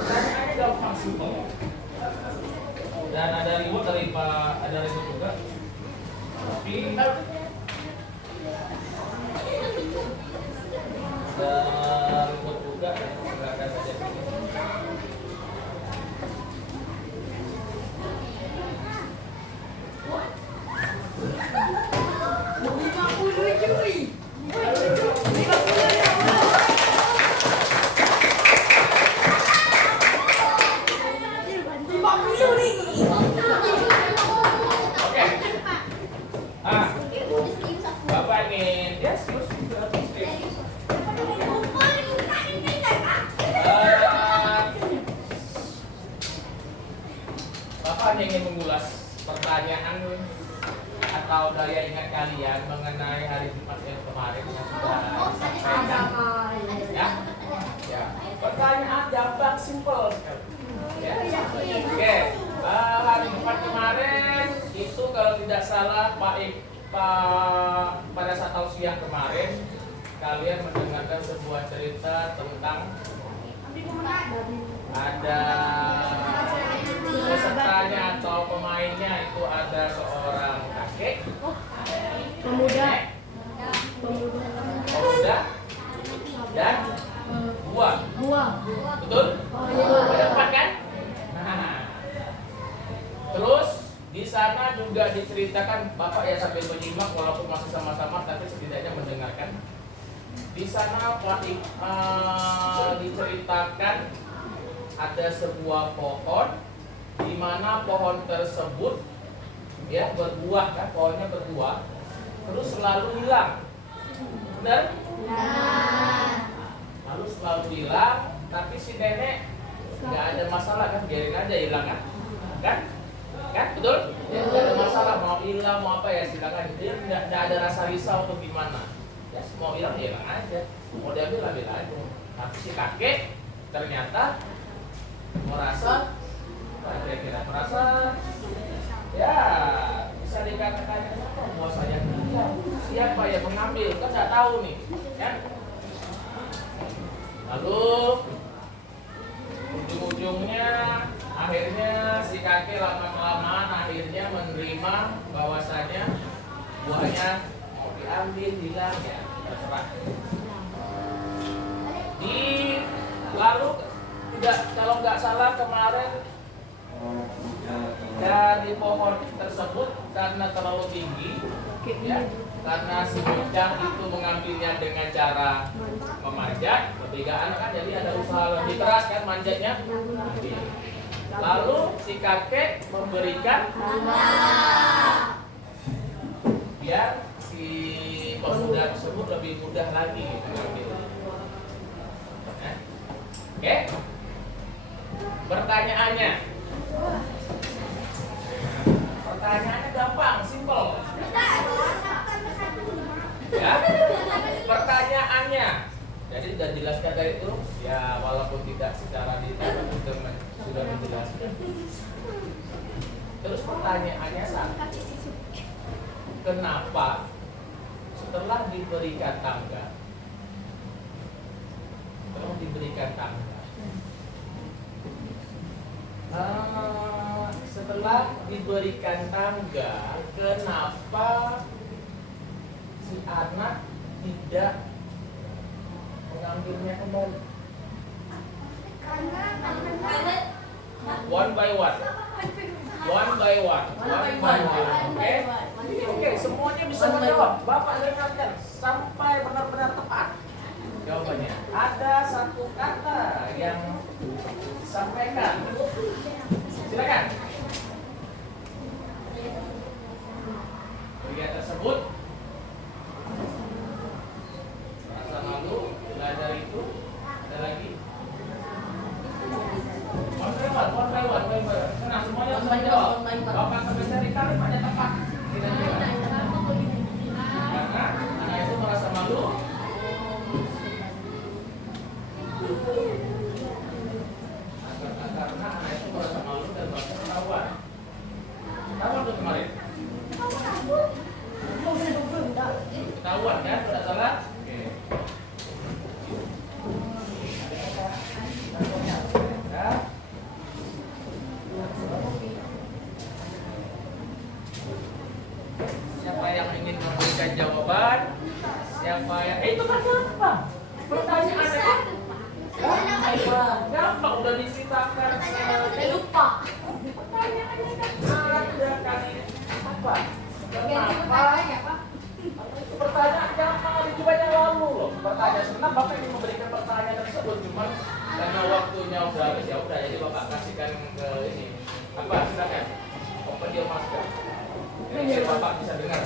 Pertanyaannya gampang simpel. Dan ada reward dari Pak, ada reward juga. Tapi ada reward juga. Silakan saja pilih. Oke. Bapak ingin ya serius juga serius. Bapak hanya ingin mengulas pertanyaan atau daya ingat kalian mengenai hari Jumat yang kemarin yang sudah disampaikan. Ya, ya. Pertanyaan gampang, simpel sekali. Ya. Oke, hari Jumat kemarin itu kalau tidak salah pada saat tausiah kemarin kalian mendengarkan sebuah cerita tentang ada pesertanya atau pemainnya itu ada seorang kakek, Pemuda. dan buah. Betul? Ada empat kan? Nah, terus di sana juga diceritakan, Bapak ya sambil menyimak walaupun masih sama-sama tapi setidaknya mendengarkan. Di sana diceritakan ada sebuah pohon di mana pohon tersebut ya berbuah kan, pohonnya berbuah terus selalu hilang. Benar? Lalu selalu hilang, tapi si nenek nggak ada masalah kan, biarin aja hilang kan betul? Ya, nggak ada masalah mau hilang mau apa ya silakan, dia nggak ada rasa risau atau gimana. Ya mau hilang ya hilang aja, mau diambil ambil aja. Tapi si kakek ternyata merasa, kira-kira merasa ya bisa dikatakan mau saya siapa yang mengambil kan nggak tahu nih ya. Lalu ujung-ujungnya akhirnya si kakek lama-kelamaan akhirnya menerima bahwasanya buahnya mau diambil hilang ya terserah. Lalu tidak, kalau nggak salah kemarin dari pohon tersebut karena terlalu tinggi ya, karena si bocah itu mengambilnya dengan cara memanjat lebih ke anak kan, jadi ada usaha lebih keras kan manjatnya. Lalu si kakek memberikan biar si pemuda tersebut lebih mudah lagi mengambil. Oke, pertanyaannya gampang, simpel. Ya, pertanyaannya. Jadi sudah jelaskan dari itu, ya walaupun tidak secara detail itu sudah menjelaskan. Terus pertanyaannya satu, kenapa setelah diberikan tangga, setelah diberikan tangga, kenapa si anak tidak mengambilnya kembali? One by one. Oke, semuanya bisa menjawab. Bapak dengarkan sampai benar-benar tepat jawabannya. Ada satu kata yang disampaikan. Silakan. Pria tersebut rasa malu, belajar itu, ada lagi. One by one. Nah, semuanya harus menjawab. Bapak akan mencari kalimat yang tepat. Karena anak itu merasa malu siapa ya? Itu kan gampang. Pertanyaan kan gampang udah diceritakan. Lupa. Pertanyaannya kan ada kali apa? Kenapa? Pertanyaan gampang ada juga yang lalu loh. Pertanyaan sebenarnya Bapak ingin memberikan pertanyaan tersebut, cuman karena waktunya udah habis ya udah, jadi Bapak kasihkan ke ini. Apa? Silakan. Open your masker. Biar Bapak bisa dengar.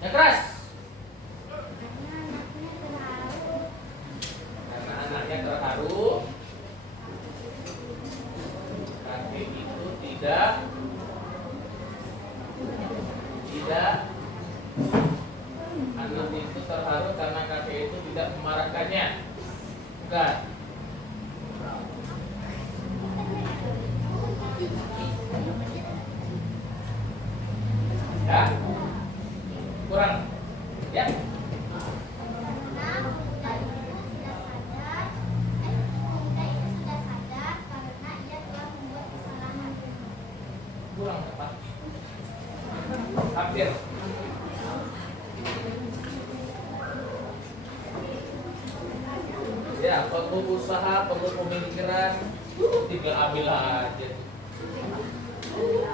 Yang keras. Karena anaknya terharu. Kakek itu tidak anak itu terharu karena kakek itu tidak memarahkannya. Bukan. Ya. Kurang. Ya. Kurang tepat. Hampir. Ya, perlu usaha, perlu pemikiran, tinggal ambil aja.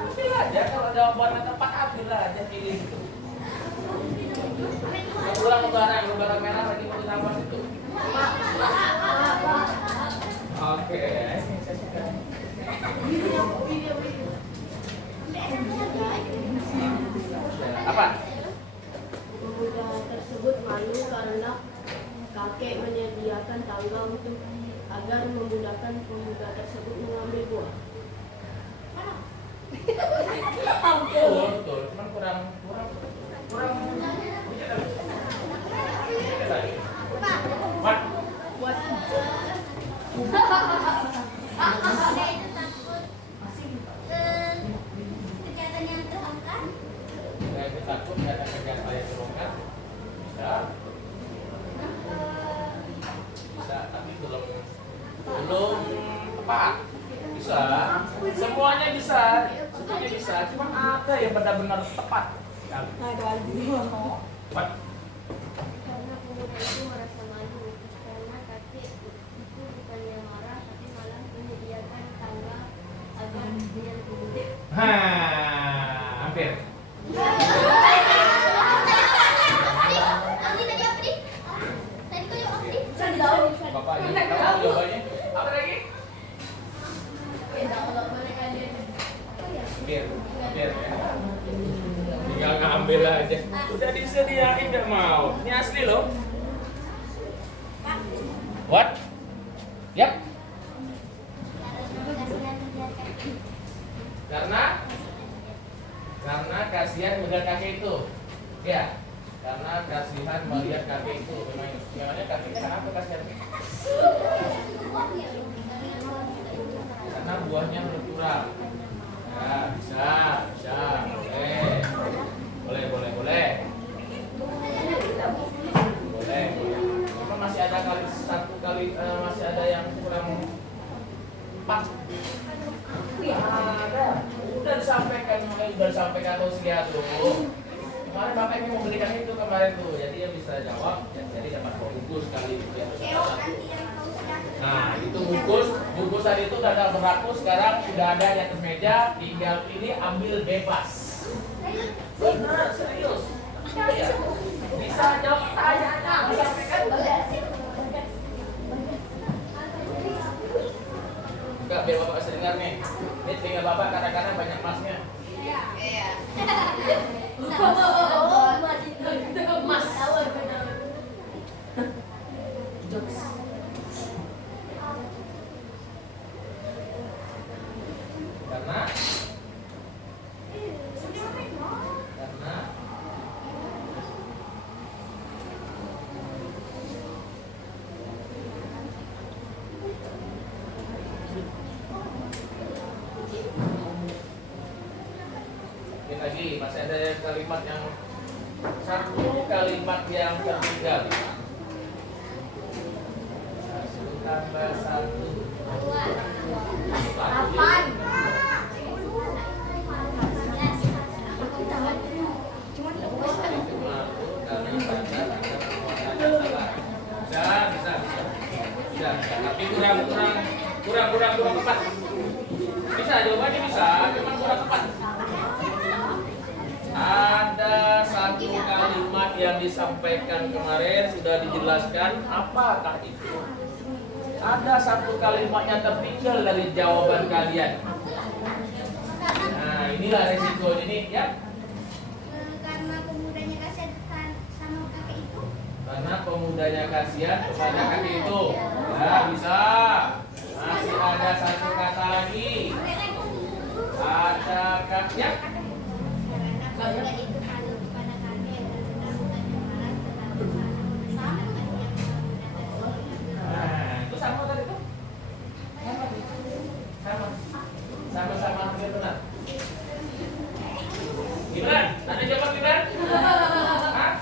Ambil aja, kalau jawabannya tepat ambil aja, pilih itu. Pulang lembaran merah lagi mau ditambah itu. Oke, ini saya suka. Apa? Pemuda tersebut malu karena kakek menyediakan tangga untuk agar memudahkan pemuda tersebut mengambil buah. Betul, cuman kurang. What? Takut karena kerja saya terungkap. Bisa, tapi belum tepat. Bisa, semuanya bisa, cuma ada yang benar-benar tepat. What? Karena pemuda itu merasa malu karena kakek itu bukannya marah tapi malah menyediakan tangga agar dia lebih mudah. Hampir. Bapak ini tahu jawabannya. Apa lagi? Hampir ya. Tinggal ngambil aja. Udah disediain nggak mau. Ini asli loh. What? Yap. Karena kasihan melihat kakek itu. Ya. Karena kasihan melihat kakek itu. Memangnya kakek kenapa kasihan? Karena buahnya berkurang. Ya, bisa. Boleh. Boleh. Cuma masih ada masih ada yang kurang pas. Ada. Udah disampaikan tausiah tuh. Kemarin Bapak ingin memberikan itu kemarin tuh, jadi dia bisa jawab, jadi dapat bungkus kali itu ya. Nah, itu bungkusan itu udah ada berlaku, sekarang sudah ada di atas meja, tinggal pilih, ambil bebas. Benar, serius. Ya. Bisa jawab pertanyaan, disampaikan. Enggak, biar Bapak bisa dengar nih. Ini tinggal Bapak kadang-kadang banyak masnya. Iya. Mas. Karena ini lagi masih ada kalimat yang tertinggal. 1 tambah 1 8. yang disampaikan kemarin sudah dijelaskan, apakah itu? Ada satu kalimat yang tertinggal dari jawaban kalian. Nah, inilah resiko ini ya. Karena pemudanya kasihan sama kakek itu. Karena pemudanya kasihan kepada kakek itu. Ya, bisa. Masih ada satu kata lagi. Ada ya. Karena pemuda itu kalau kepada kakek dan bukannya marah terlalu Nah, itu sama tadi tuh. Sama. Sama-sama hampir benar. Gibran, ada jawab Gibran? Hah?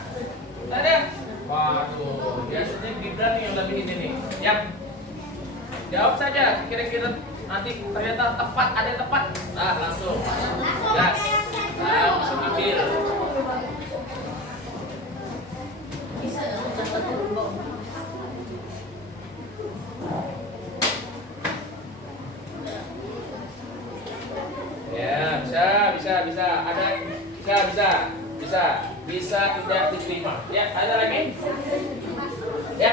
Tak ada? Waduh, biasanya Gibran nih yang lebih ini nih. Yap. Jawab saja, kira-kira nanti ternyata tepat, ada yang tepat. Nah, langsung. Gas. Nah, langsung ambil. Ya, bisa. Ada bisa tidak diterima. Ya, ada lagi? Ya.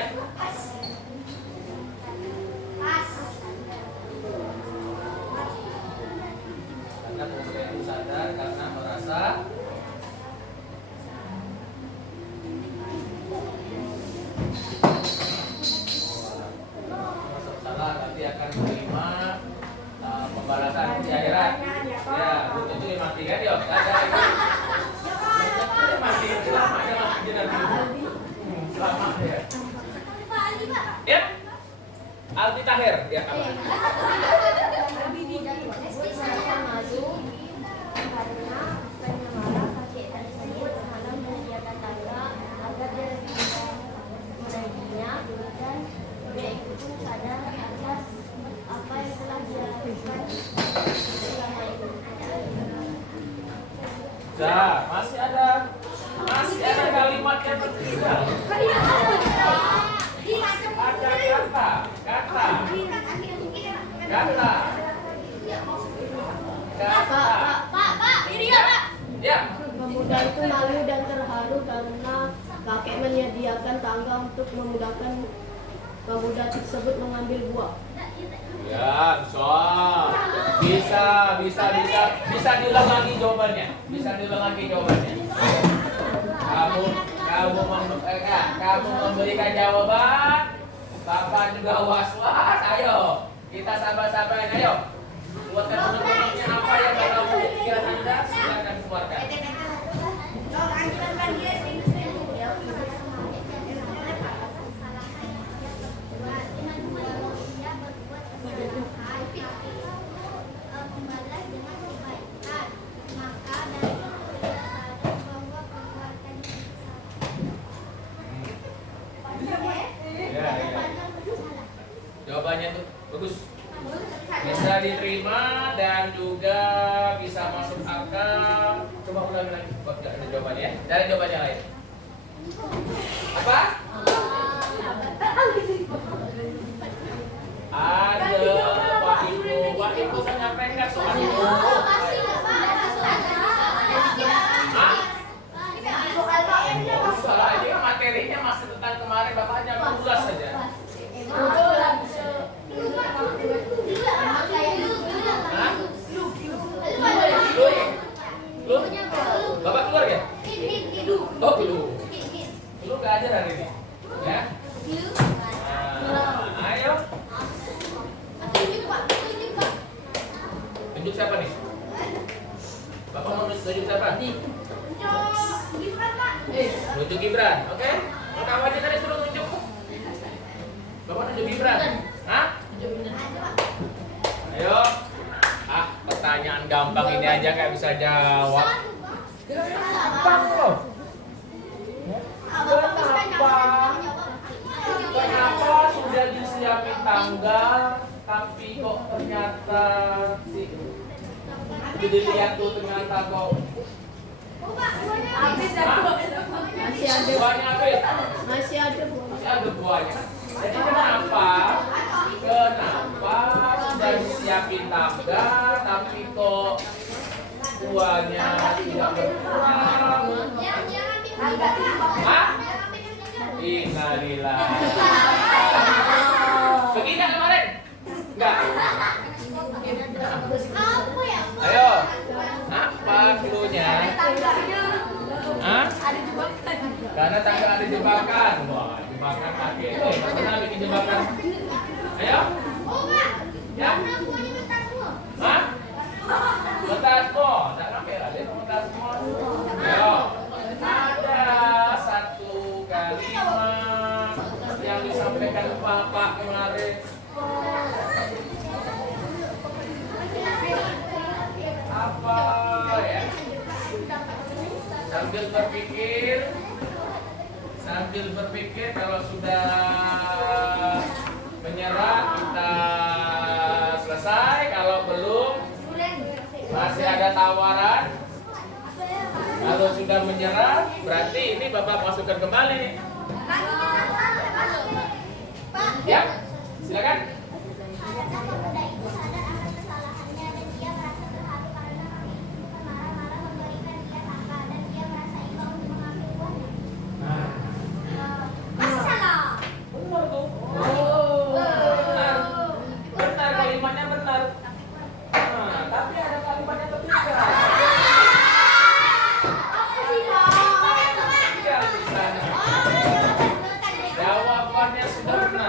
Karena pemuda itu sadar karena merasa salah, nanti akan menerima pembalasan di akhirat. Ya, itu mati kan ya? Ada itu. Mati selamanya mati nanti. Selama ya. Ya. Aldi Tahir ya. Nah, masih ada kalimat yang tertinggal. Ada kata. Ya. Pemuda itu malu dan terharu karena kakek menyediakan tangga untuk memudahkan pemuda tersebut mengambil buah. Ya, bisa diulang lagi jawabannya. Kamu memberikan jawaban, Bapak juga was-was. Ayo, kita sabar-sabar. Ayo, buatkan teman-temannya apa yang dalam pikiran Anda, silakan keluarkan. Jawabannya tuh bagus, bisa diterima dan juga bisa masuk akal. Coba ulangi lagi, kok tidak ada jawabannya ya? Dari jawabannya lain. Apa? Ada Pak Ibu menyampaikan soal itu. Soal ini materinya masih tentang kemarin, Bapaknya mengulas saja. Lu? Bapak keluar ya? Oh, lu gak ajar hari ini? Ya? Nah, ayo. Tunjuk siapa nih? Bapak mau tunjuk siapa? Tunjuk Gibran, oke? Kamu aja tadi suruh tunjuk. Bapak tunjuk Gibran. Hah? Ayo. Pertanyaan gampang ini aja nggak bisa jawab. Gampang loh. Kenapa sudah disiapin tangga, tapi kok ternyata sih? Dilihat tuh ternyata kok. Masih ada buahnya. Jadi kenapa sudah disiapin tangga tapi kok buahnya tidak berbuah? Hah? Innalillah. Pergi nggak kemarin? Enggak. Ayo. Apa cluenya? Hah? Karena tanggal ada jebakan. Wah, jebakan pakai. Pernah bikin jebakan? Ayo. Ya. Hah? Betas semua. Tak sampai lah. Dia betas semua. Ayo. Ada satu kalimat yang disampaikan Bapak kemarin. Apa ya? Sambil berpikir kalau sudah menyerah kita selesai, kalau belum masih ada tawaran. Kalau sudah menyerah berarti ini Bapak masukkan kembali. Ya, silakan. Benar tuh. Benar kalimatnya benar. Nah, tapi ada kalimatnya terpisah. Jawabannya sudah benar.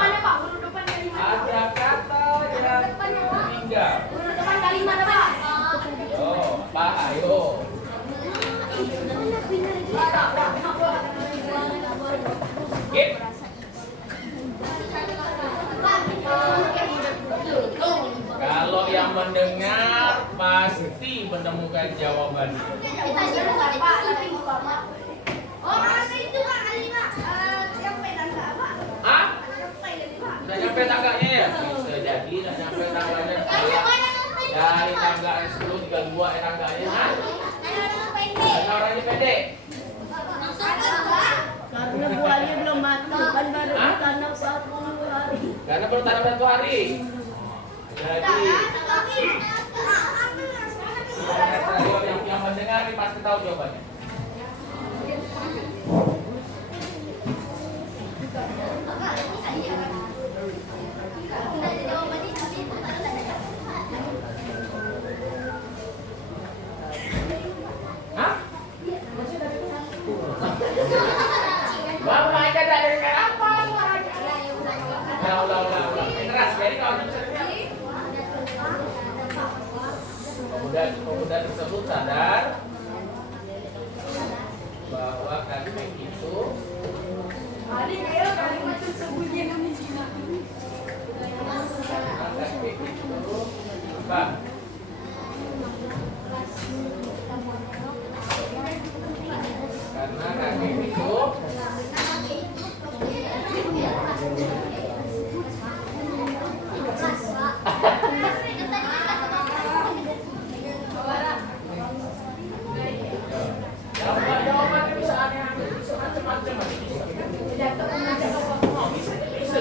Ada kata yang meninggal. Oh, Pak, ayo. Skip. Kalau yang mendengar pasti menemukan jawabannya. Ah? Udah nyampe tangganya ya? Bisa jadi udah nyampe tangganya. Dari tangga 10 tinggal 2 tangganya. Hah? Karena orangnya pendek. Karena buahnya belum matang, kan baru ditanam 1 hari. Karena baru tanam 1 hari. Jadi yang mendengar ini pasti tahu jawabannya. Hah? Bapak ikan dari apa? Ulah. Keras, jadi kalau bisa pemuda tersebut sadar bahwa kalimat itu Bang. Karena kalimat itu jawabannya bisa aneh-aneh, bisa macam-macam,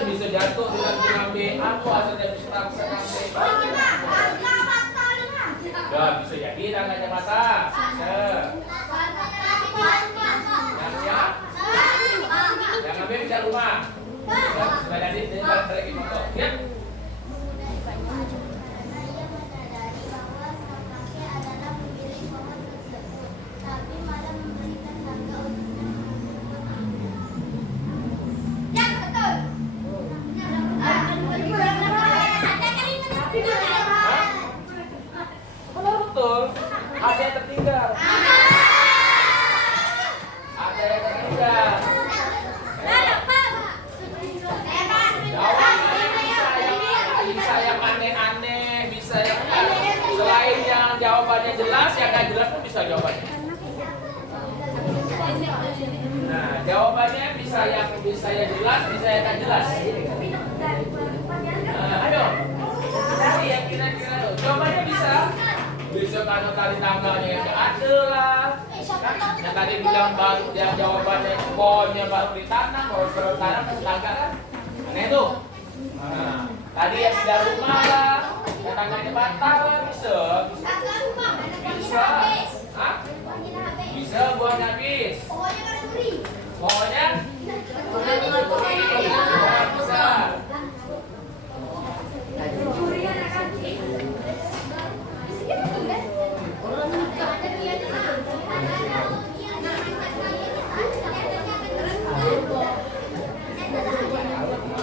bisa jatuh dengan B, aku asal jadi bisa ya bisa jadi tangannya mata, bisa. Yang ambil bisa rumah. Sudah jadi dari motor. Ya. Betul, ada yang tertinggal. Ada yang tertinggal. Bisa yang aneh-aneh, bisa yang selain yang jawabannya jelas, yang nggak jelas pun bisa jawabannya. Nah, jawabannya bisa yang jelas, bisa yang nggak jelas. Nah, ayo, cari yang kira-kira jawabannya bisa. Bisa karena tadi tanggalnya yang nggak ada lah. Yang tadi bilang baru yang jawabannya pohonnya baru ditanam, baru tanam masih tangga kan? Aneh tuh. Nah, tadi yang sudah rumah lah, yang tangganya batal lah bisa. Hah? Bisa buahnya habis. Pokoknya bisa.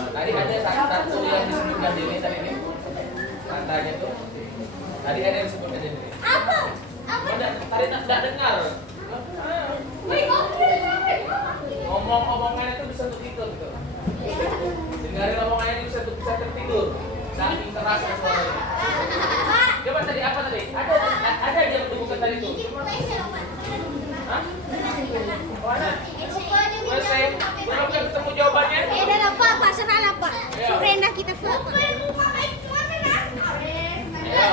Tadi ada satu yang disebutkan ini tadi ini. Katanya tuh. Tadi ada yang disebutkan ini. Apa? Tadi tidak dengar. Ngomong-ngomongan itu bisa tertidur gitu. Dengarin omongannya itu bisa tertidur. Saking keras suaranya. Coba tadi apa tadi? Ada yang mendukungkan tadi itu. Hah? Mana? Selesai. Belum ketemu jawabannya? Kita Ayo.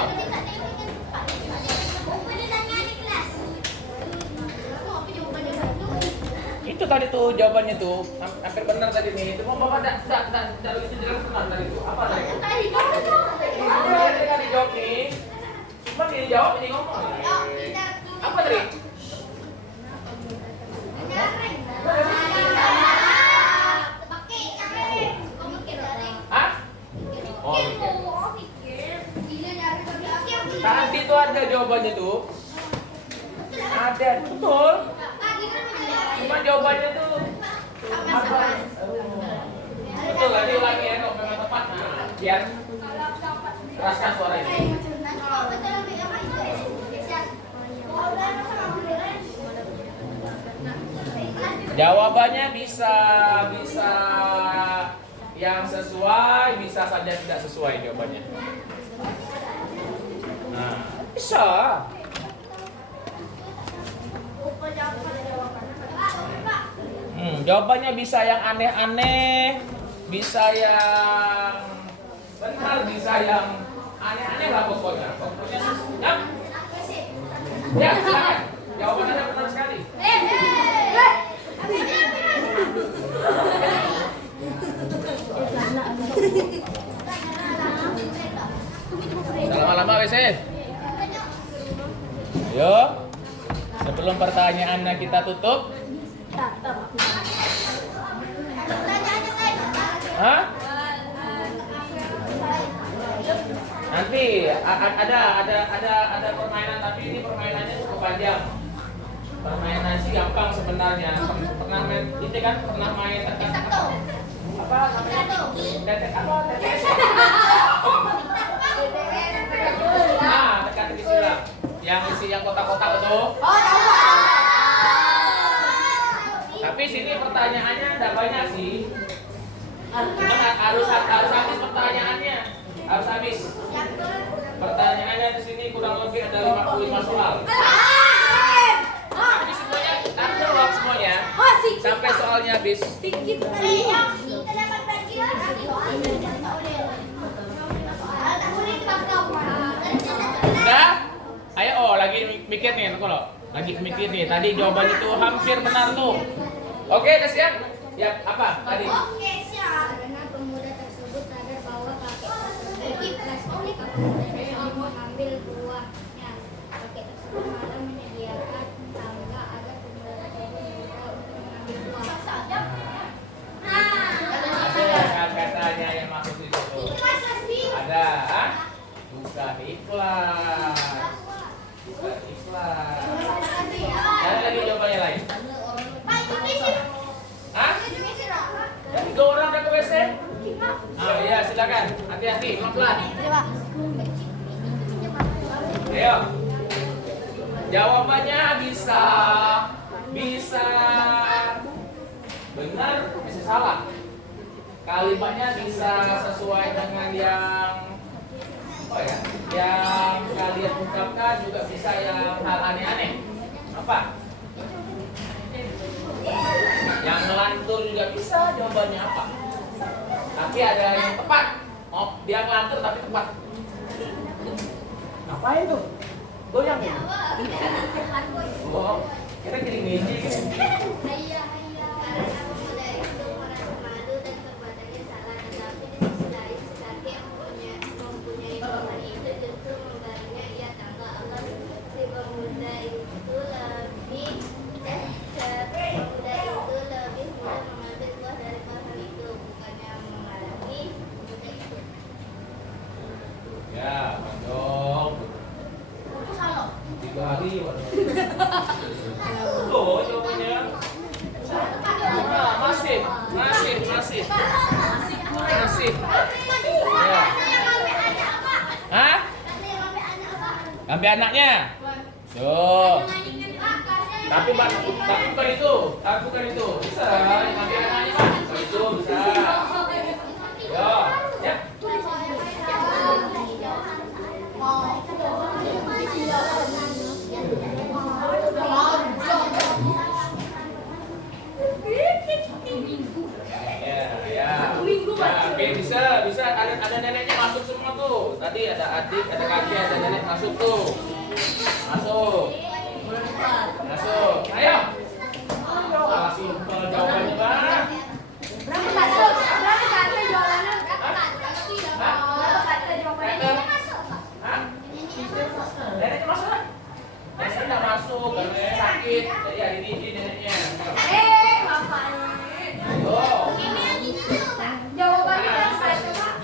Itu tadi tuh jawabannya tuh hampir benar tadi nih. Cuma bapak tidak itu jelaskan tadi itu. Apa tadi? Tadi dijawab nih. Cuma dia dijawab ini ngomong. Apa tadi? Hah? Oh, tadi tuh ada jawabannya tuh. Ada, betul. Cuma jawabannya tuh apa? Betul, tadi ulangi ya kalau memang tepat. Nah, biar keraskan suaranya. Jawabannya bisa yang sesuai, bisa saja tidak sesuai jawabannya. Nah, bisa. Jawabannya bisa yang aneh-aneh, bisa yang benar, bisa yang aneh-aneh lah pokoknya. Pokoknya ya, silakan. Jawaban Anda benar sekali. Lama-lama WC. Ayo. Sebelum pertanyaannya kita tutup. Hah? Nanti ada permainan, tapi ini permainannya cukup panjang. Permainan sih gampang sebenarnya. Pernah main itu kan, pernah main apa namanya? Tetek apa? Tetek. Ah, teka-teki silang. Yang isi yang kotak-kotak itu. Tapi sini pertanyaannya ada banyak sih. Cuma harus habis pertanyaannya. Harus habis. Pertanyaannya di sini kurang lebih ada 55 soal. Tapi semuanya jawab semuanya. Sampai soalnya habis. Udah? Ayo, lagi mikir nih, kalau lagi mikir nih. Tadi jawaban itu hampir benar tuh. Oke, udah siap? Ya, apa tadi? Oke, siap. Karena pemuda tersebut sadar bahwa kakek tersebut ikhlas ketika pemuda mengambil buahnya. Kakek tersebut malah menyediakan tangga agar pemuda tersebut berusaha untuk mengambil buah. Ada katanya yang maksud itu. Ada, ah? Bukan ikhlas. Bukan ikhlas. Ada lagi jawabannya lain. Hah? Ya, 3 orang udah ke WC? Ah iya, silakan. Hati-hati, pelan-pelan. Ayo. Jawabannya bisa benar, bisa salah. Kalimatnya bisa sesuai dengan yang yang kalian ungkapkan, juga bisa yang hal aneh-aneh. Apa? Yang ngelantur juga bisa, jawabannya apa? Tapi ada yang tepat. Oh, dia ngelantur tapi tepat. Ngapain tuh? Goyang ya? Oh, kita jadi ngiji. Masih. Ya. Hah? Ngambil anaknya. Tuh. Tapi bukan itu. Bisa ngambil anaknya, Pak. Bukan itu bisa. Yo, ya. Ya. Oke, bisa. Ada neneknya masuk semua tuh. Tadi ada adik, ada kakek, ada nenek masuk tuh. Masuk. Ayo. Salah simpel jawabannya, Pak. Hah? Neneknya masuk nggak? Neneknya nggak masuk karena neneknya sakit. Jadi hari ini neneknya. Ayo.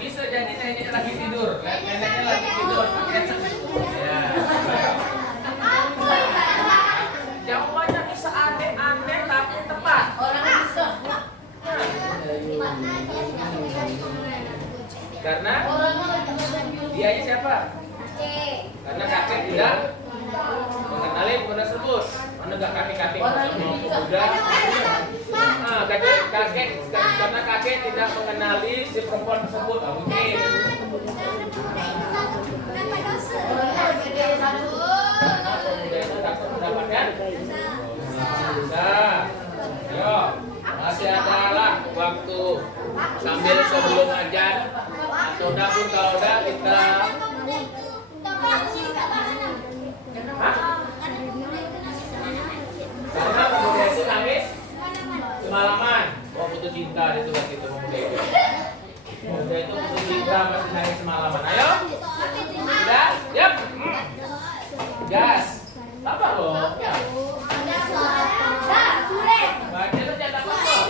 Bisa jadi neneknya lagi tidur. Neneknya lagi tidur. Ya. Jawabannya bisa aneh tapi tepat. Karena dianya siapa? Karena kakek tidak mengenali pemuda tersebut. Mana gak kakek mau pemuda? Karena kakek tidak mengenali si perempuan tersebut. Mungkin. Karena pemuda itu dapat mendapatkan. Bisa. Ayo, masih adalah waktu sambil sebelum ajan atau dapur kalau udah kita. Karena pemuda itu nangis semalaman. Oh, putus cinta itu kan gitu pemuda itu. Pemuda itu putus cinta masih nangis semalaman. Ayo, sudah, yap. Gas. Sabar loh. Ya. Baca kerja dapat kok.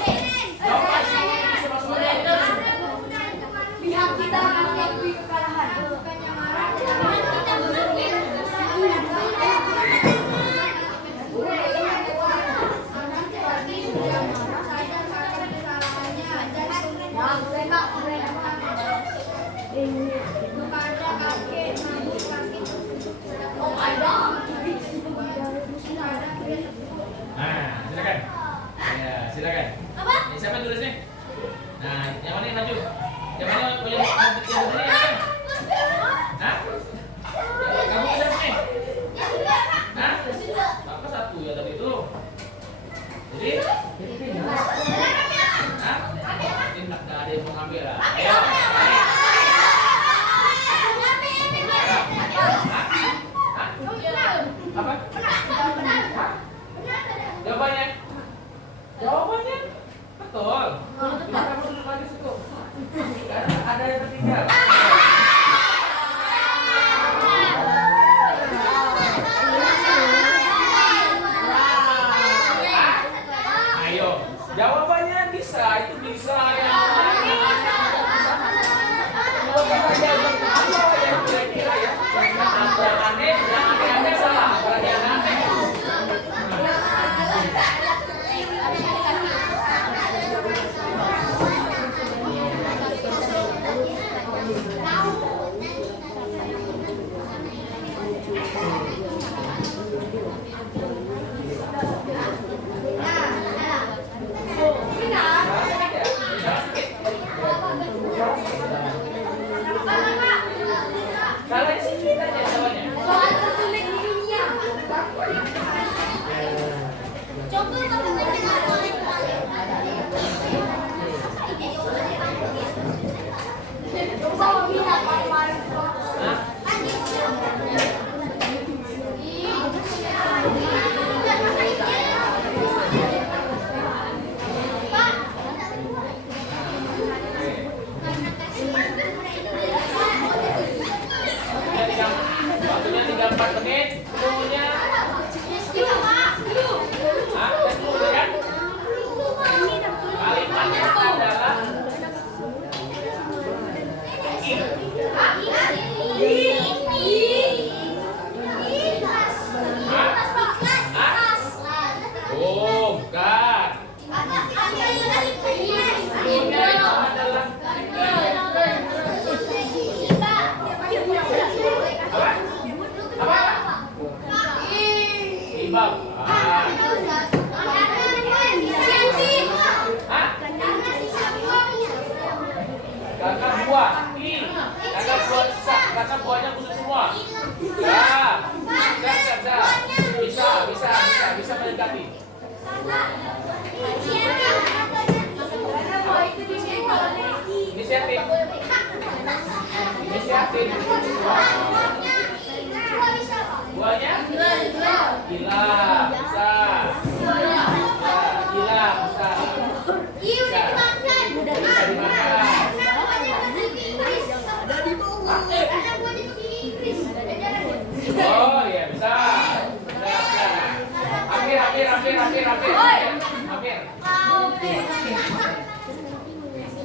Pihak kita mengakui kekalahan. Nah, silakan. Ya, silakan. Apa? Ini siapa yang tulis nih? Nah, yang mana yang maju? Yang mana yang berdiri? Hah? Kamu siapa nih? Hah? Apa satu ya tadi itu? Jadi? Hah? Mungkin nggak ada yang mau ngambil lah. Ayo. Apa? Jawabannya betul. Kita kamu duduk lagi situ. Karena ada yang tertinggal. Ayo, jawabannya bisa. Itu bisa yang kira-kira ya. Yang aneh salah. Apalagi yang aneh. Salah sedikit aja jawabannya.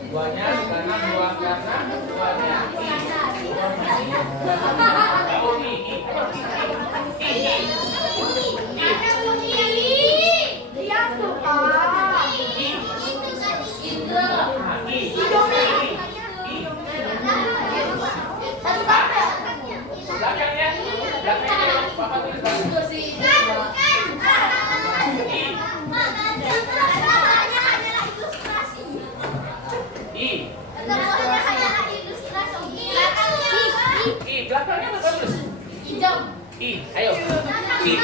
Duanya karena duanya oh I. Belakangnya Papa tulis belakangnya apa tulis? I, ayo. I.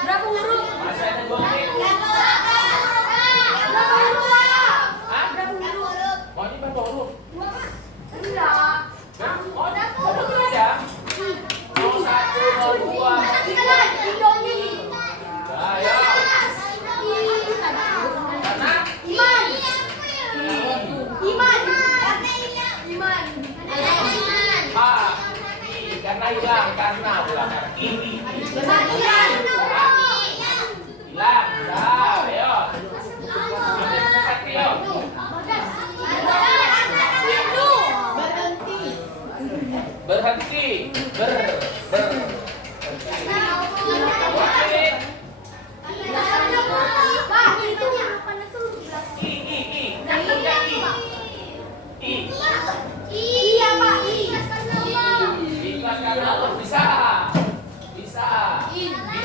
Berapa huruf? Masih ada 2 menit. Mau ini berapa huruf? Mau 1, mau 2. Ayo. Karena hilang, karena belakang ini. Hilang. Ayo. Dekati, yuk. Berhenti.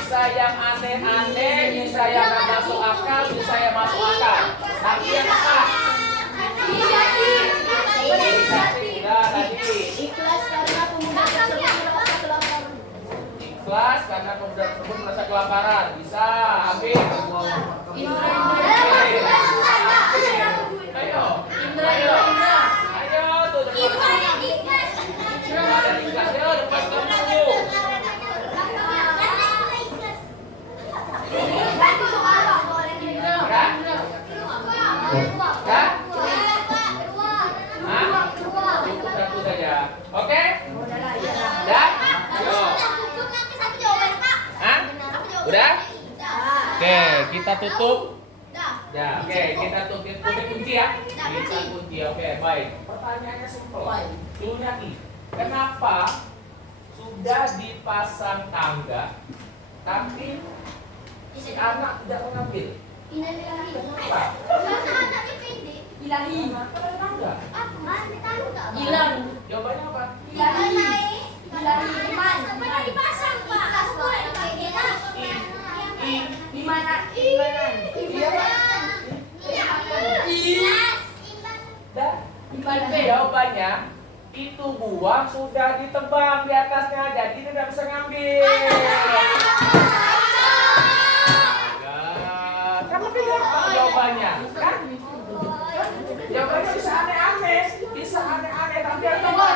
Bisa yang aneh-aneh, bisa yang nggak masuk akal, bisa yang masuk akal. Tapi yang apa? Ikhlas karena pemuda tersebut merasa kelaparan. Ikhlas karena pemuda tersebut merasa kelaparan. Bisa, ambil. Ayo tuh depan. Ada ikhlas, ayo depan kamu. Cukup satu saja. Oke? Udah? Yo. Hah? Udah? Oke, kita tutup. Ya, oke, kita tutup kunci ya. Kita kunci. Oke, baik. Pertanyaannya simpel. Dulunya I. Kenapa sudah dipasang tangga tapi si anak tidak mengambil? Kenapa? Ilahi. Tangga. Hilang. Jawabannya apa? Jawabannya itu buah sudah ditebang di atasnya, jadi tidak bisa ngambil. Kamu tidak tahu jawabannya, kan? Jawabannya bisa aneh-aneh, tapi ada kenapa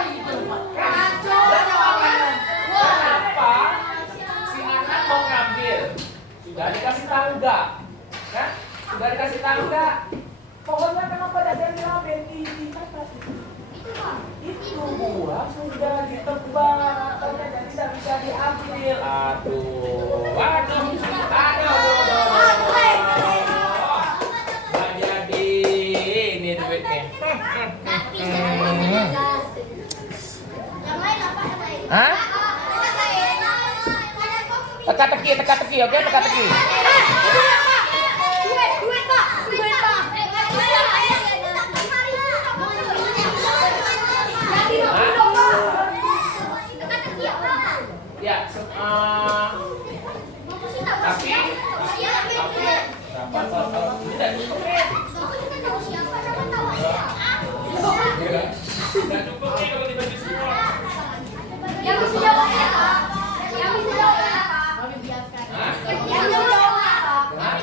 si anak mau ngambil? Sudah dikasih tangga, kan? Sudah dikasih tangga. Pohonnya kenapa ada yang diambil? Itu buah sudah ditebang, makanya jadi tidak bisa diambil. Aduh. Nggak jadi ini duitnya. Hah? Teka-teki, oke? Teka-teki. Ya, tapi tidak cukup nih. Tidak cukup nih kalau dibagi semua. Yang bisa jawabnya apa? Yang bisa jawabnya apa? Hah? Yang bisa jawabnya apa? Hah?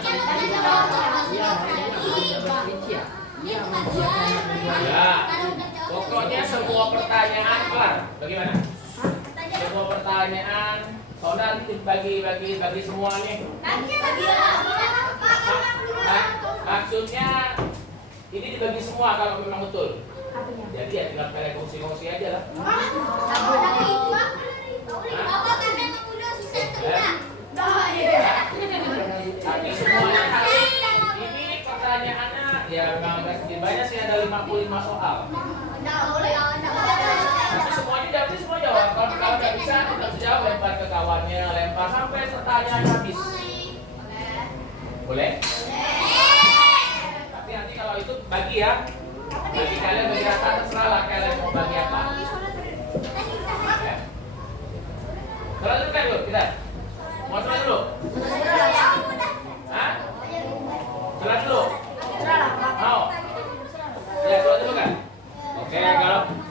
Ya, pokoknya semua pertanyaan kelar. Bagaimana? Semua pertanyaan, soalnya bagi semua nih. Maksudnya ini dibagi semua kalau memang betul. Jadi ya tinggal kalian kongsi-kongsi aja lah. pahalanya habis. Boleh? Tapi nanti kalau itu bagi ya. Bagi kalian bagi rata terserah lah kalian mau bagi apa. Ya. Sholat dulu kan dulu kita. Mau sholat dulu? Hah? Sholat dulu? Mau? Ya sholat dulu kan? Oke,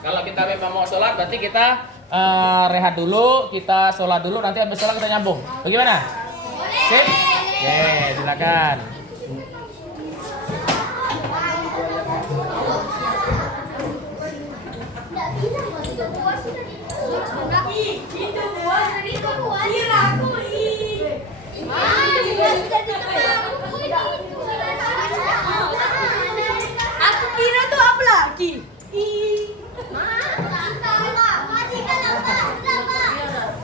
kalau kita memang mau sholat berarti kita rehat dulu, kita sholat dulu, nanti habis sholat kita nyambung. Bagaimana? Sip? Oke, silakan.